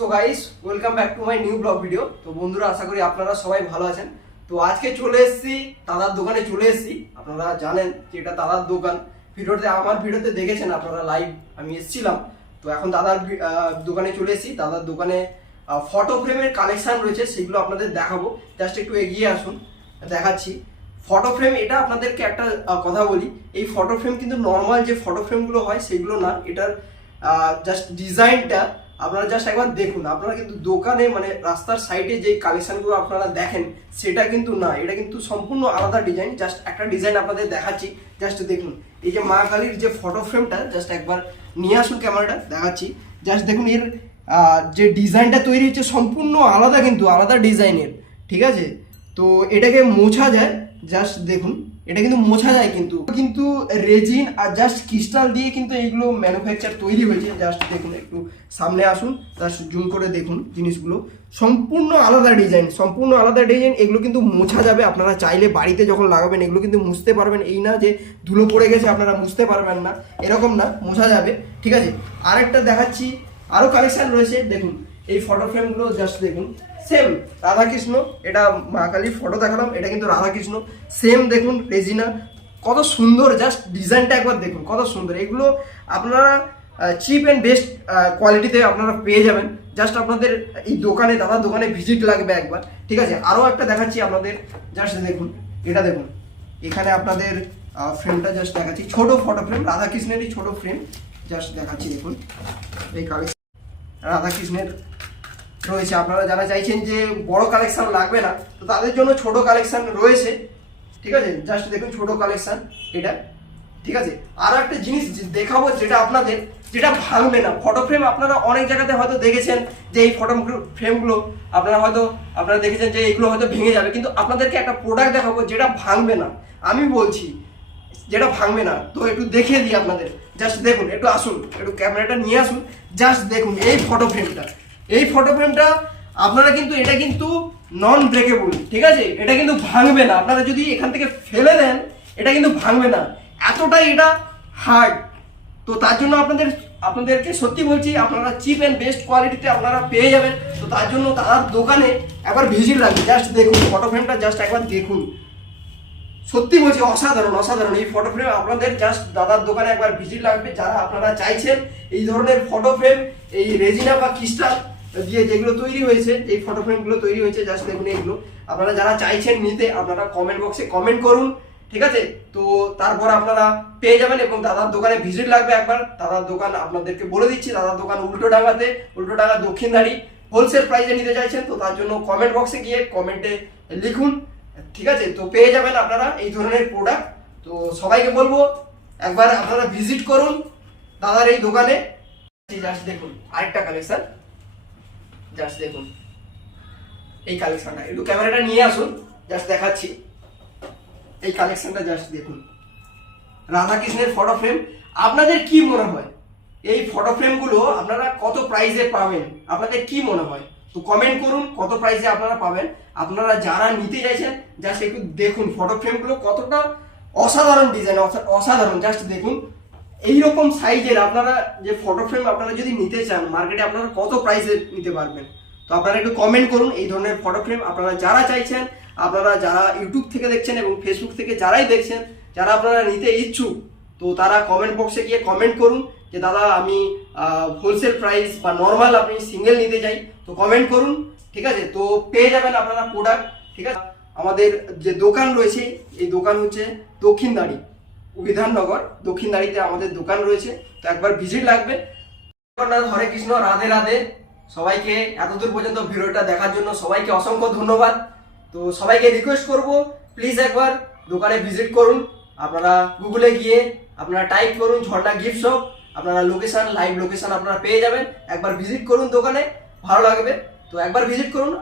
So guys welcome back to my new blog video তো বন্ধুরা, আশা করি আপনারা সবাই ভালো আছেন। তো আজকে চলে এসেছি, দাদার দোকানে চলে এসেছি। আপনারা জানেন যে এটা দাদার দোকান। ভিডিওতে, আমার ভিডিওতে দেখেছেন আপনারা লাইভ আমি এসেছিলাম। তো এখন দাদার দোকানে চলে এসেছি। দাদার দোকানে ফটো ফ্রেমের কালেকশান রয়েছে, সেগুলো আপনাদের দেখাবো। জাস্ট একটু এগিয়ে আসুন, দেখাচ্ছি। ফটো ফ্রেম এটা আপনাদেরকে একটা কথা বলি। এই ফটো ফ্রেম কিন্তু নর্মাল যে ফটো ফ্রেমগুলো হয়, সেগুলো না। এটার জাস্ট ডিজাইনটা আপনারা জাস্ট একবার দেখুন, আপনারা কিন্তু দোকানে মানে রাস্তার সাইডে যে কালেকশনগুলো আপনারা দেখেন, সেটা কিন্তু না, এটা কিন্তু সম্পূর্ণ আলাদা ডিজাইন জাস্ট একটা ডিজাইন আপনাদের দেখাচ্ছি জাস্ট দেখুন। এই যে মা কালীর যে ফটো ফ্রেমটা জাস্ট একবার নিয়ে আসুন ক্যামেরাটা দেখাচ্ছি। জাস্ট দেখুন এর যে ডিজাইনটা তৈরি হচ্ছে, সম্পূর্ণ আলাদা কিন্তু, আলাদা ডিজাইনের ঠিক আছে? তো এটাকে মোছা যায় জাস্ট দেখুন, এটা কিন্তু মোছা যায় কিন্তু। কিন্তু রেজিন আর জাস্ট ক্রিস্টাল দিয়ে কিন্তু এইগুলো ম্যানুফ্যাকচার তৈরি হয়েছে। জাস্ট দেখুন, একটু সামনে আসুন জাস্ট জুম করে দেখুন জিনিসগুলো। সম্পূর্ণ আলাদা ডিজাইন সম্পূর্ণ আলাদা ডিজাইন এগুলো কিন্তু মোছা যাবে। আপনারা চাইলে বাড়িতে যখন লাগাবেন, এগুলো কিন্তু মুছতে পারবেন। এই না যে ধুলো পড়ে গেছে, আপনারা মুছতে পারবেন না। এরকম না, মোছা যাবে। ঠিক আছে? আরেকটা দেখাচ্ছি আরও কালেকশান রয়েছে। দেখুন এই ফটো ফ্রেমগুলো জাস্ট দেখুন। সেম রাধাকৃষ্ণ, এটা মা কালীর ফটো দেখালাম, এটা কিন্তু রাধাকৃষ্ণ। সেম দেখুন রেজিনা, কত সুন্দর জাস্ট ডিজাইনটা একবার দেখুন, কত সুন্দর। এগুলো আপনারা চিপ অ্যান্ড বেস্ট কোয়ালিটিতে আপনারা পেয়ে যাবেন। জাস্ট আপনাদের এই দোকানে দাদার দোকানে ভিজিট লাগবে একবার। ঠিক আছে আরও একটা দেখাচ্ছি আপনাদের জাস্ট দেখুন, এটা দেখুন। এখানে আপনাদের ফ্রেমটা জাস্ট দেখাচ্ছি। ছোট ফটো ফ্রেম রাধাকৃষ্ণেরই ছোট ফ্রেম জাস্ট দেখাচ্ছি দেখুন। এই কালেকশন রাধাকৃষ্ণের রয়েছে। আপনারা যারা চাইছেন যে বড় কালেকশন লাগবে না, তো তাদের জন্য ছোট কালেকশন রয়েছে। ঠিক আছে? জাস্ট দেখুন ছোট কালেকশন এটা। ঠিক আছে? আর একটা জিনিস দেখাবো যেটা আপনাদের, যেটা ভাঙবে না। ফটো ফ্রেম আপনারা অনেক জায়গাতে হয়তো দেখেছেন যে এই ফটো ফ্রেমগুলো আপনারা হয়তো, আপনারা দেখেছেন যে এইগুলো হয়তো ভেঙে যাবে। কিন্তু আপনাদেরকে একটা প্রোডাক্ট দেখাবো যেটা ভাঙবে না। আমি বলছি, যেটা ভাঙবে না। তো একটু দেখিয়ে দিই আপনাদের। জাস্ট দেখুন, একটু আসুন, একটু ক্যামেরাটা নিয়ে আসুন। জাস্ট দেখুন এই ফটো ফ্রেমটা এই ফটো ফ্রেমটা আপনারা কিন্তু, এটা কিন্তু নন ব্রেকেবল ঠিক আছে? এটা কিন্তু ভাঙবে না। আপনারা যদি এখান থেকে ফেলে দেন, এটা কিন্তু ভাঙবে না। এতটাই এটা হার্ড তো তার জন্য আপনাদের, আপনাদেরকে সত্যি বলছি, আপনারা চিপ অ্যান্ড বেস্ট কোয়ালিটিতে আপনারা পেয়ে যাবেন। তো তার জন্য তার দোকানে একবার ভিজিট লাগবে জাস্ট দেখুন ফটো ফ্রেমটা জাস্ট একবার দেখুন। সত্যি বলছি, অসাধারণ অসাধারণ। এই ফটো ফ্রেম আপনাদের জাস্ট দাদার দোকানে একবার ভিজিট লাগবে। যারা আপনারা চাইছেন এই ধরনের ফটো ফ্রেম এই রেজিনা বা ক্রিস্টাল দিয়ে যেগুলো তৈরি হয়েছে, এই ফটো ফ্রেমগুলো তৈরি হয়েছে জাস্ট দেখুন এইগুলো। আপনারা যারা চাইছেন নিতে, আপনারা কমেন্ট বক্সে কমেন্ট করুন, ঠিক আছে? তো তারপর আপনারা পেয়ে যাবেন এবং দাদার দোকানে ভিজিট লাগবে একবার। দাদার দোকান আপনাদেরকে বলে দিচ্ছি, দাদার দোকান উল্টো ডাঙ্গাতে, উল্টো ডাঙ্গা দক্ষিণদারি হোলসেল প্রাইসে নিতে চাইছেন, তো তার জন্য কমেন্ট বক্সে গিয়ে কমেন্টে লিখুন, ঠিক আছে? তো পেয়ে যাবেন আপনারা এই ধরনের প্রোডাক্ট তো সবাইকে বলব, একবার আপনারা ভিজিট করুন, দাদার এই দোকানে। জাস্ট দেখুন, আরেকটা কালেকশন জাস্ট দেখুন। এই কালেকশনটা একটু ক্যামেরাটা নিয়ে আসুন। জাস্ট দেখাচ্ছি। এই কালেকশনটা জাস্ট দেখুন। রাধাকৃষ্ণের ফটো ফ্রেম আপনাদের কি মনে হয়? এই ফটো ফ্রেমগুলো আপনারা কত প্রাইসে পাবেন? আপনাদের কি মনে হয়? তো কমেন্ট করুন, কত প্রাইসে আপনারা পাবেন। আপনারা যারা নিতে চাইছেন জাস্ট একটু দেখুন ফটো ফ্রেমগুলো কতটা অসাধারণ ডিজাইন অসাধারণ। জাস্ট দেখুন। এইরকম সাইজের আপনারা যে ফটো ফ্রেম আপনারা যদি নিতে চান মার্কেটে আপনারা কত প্রাইসে নিতে পারবেন? তো আপনারা একটু কমেন্ট করুন, এই ধরনের ফটো ফ্রেম আপনারা যারা চাইছেন, আপনারা যারা ইউটিউব থেকে দেখছেন এবং ফেসবুক থেকে যারাই দেখছেন, যারা আপনারা নিতে ইচ্ছুক, তো তারা কমেন্ট বক্সে গিয়ে কমেন্ট করুন যে, দাদা, আমি হোলসেল প্রাইস বা নর্মাল আপনি সিঙ্গেল নিতে চাই। তো কমেন্ট করুন, ঠিক আছে? তো পেয়ে যাবেন আপনারা প্রোডাক্ট ঠিক আছে? আমাদের যে দোকান রয়েছে, এই দোকান হচ্ছে দক্ষিণদাড়ি বিধাননগর দক্ষিণদাড়িতে আমাদের দোকান রয়েছে, তো একবার ভিজিট লাগবে। হরে কৃষ্ণ, রাধে রাধে। সবাইকে এতদূর পর্যন্ত ভিডিওটা দেখার জন্য সবাইকে অসংখ্য ধন্যবাদ। তো সবাইকে রিকোয়েস্ট করব প্লিজ একবার দোকানে ভিজিট করুন। আপনারা গুগলে গিয়ে আপনারা টাইপ করুন, ঝর্ণা গিফট শপ আপনারা লোকেশন লাইভ লোকেশান আপনারা পেয়ে যাবেন। একবার ভিজিট করুন দোকানে, ভালো লাগবে। তো একবার ভিজিট করুন।